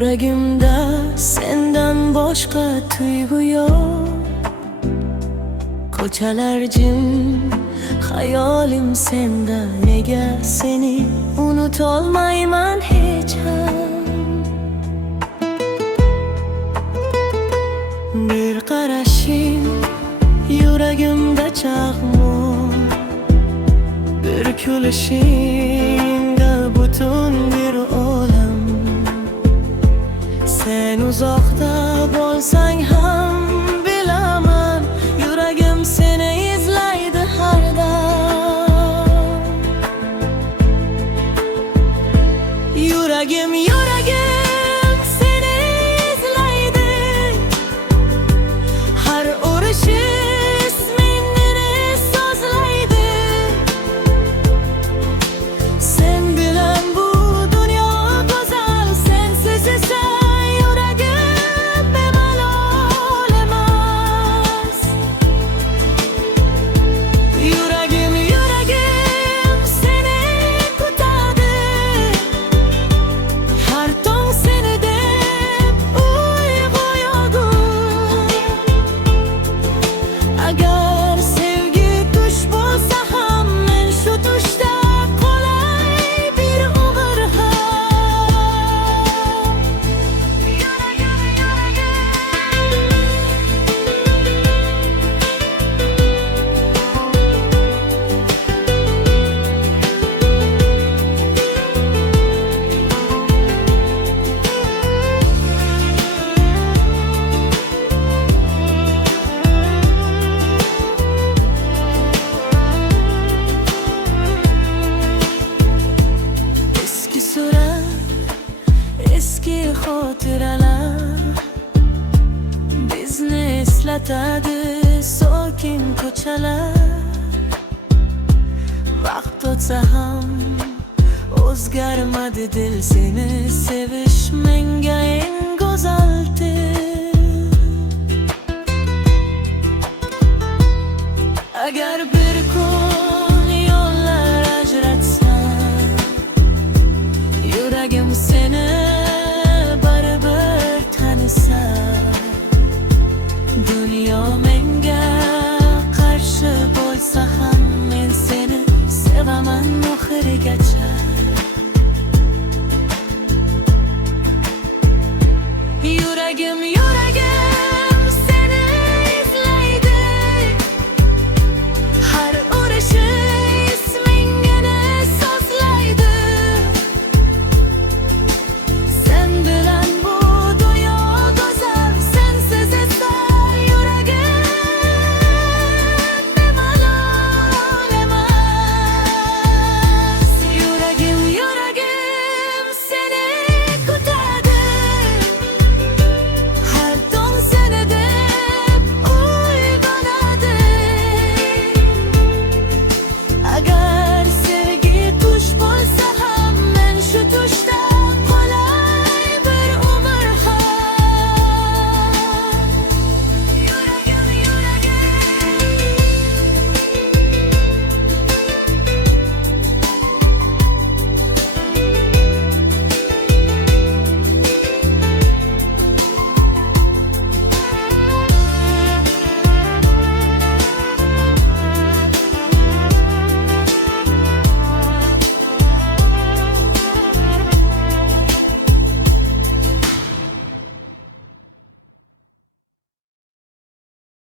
Yüreğimde senden başka duygu yok. Koçalarcım hayalim sende, nega seni unutolmayman hiç bir qarashing yüreğimde çağmur, bir kulishingda butun bir olam. Sen uzakta bo'lsang ham bilaman, yüreğim seni izlaydi har dam. Yüreğim seni izlaydi, har urishi ismingni so'zlaydi. Sen bilan bu dunyo go'zal, sensiz esa yüreğim bemalol emas. Yüreğim seni kutadi, har tong seni deb uyg'oyadur. Agar sevgi tush bo'lsa ham, men shu tushda qolay bir umr ham. Eski surat, eski xotiralar bizni eslatadi sokin ko'chalar. Vaqt o'tsa ham o'zgarmadi dil, seni sevish menga eng go'zal til. Agar bir kun yo'llar ajratsa, yüreğim seni baribir tanisa. Dunyo menga qarshi bo'lsa ham, men seni sevaman oxirigacha. Yüreğim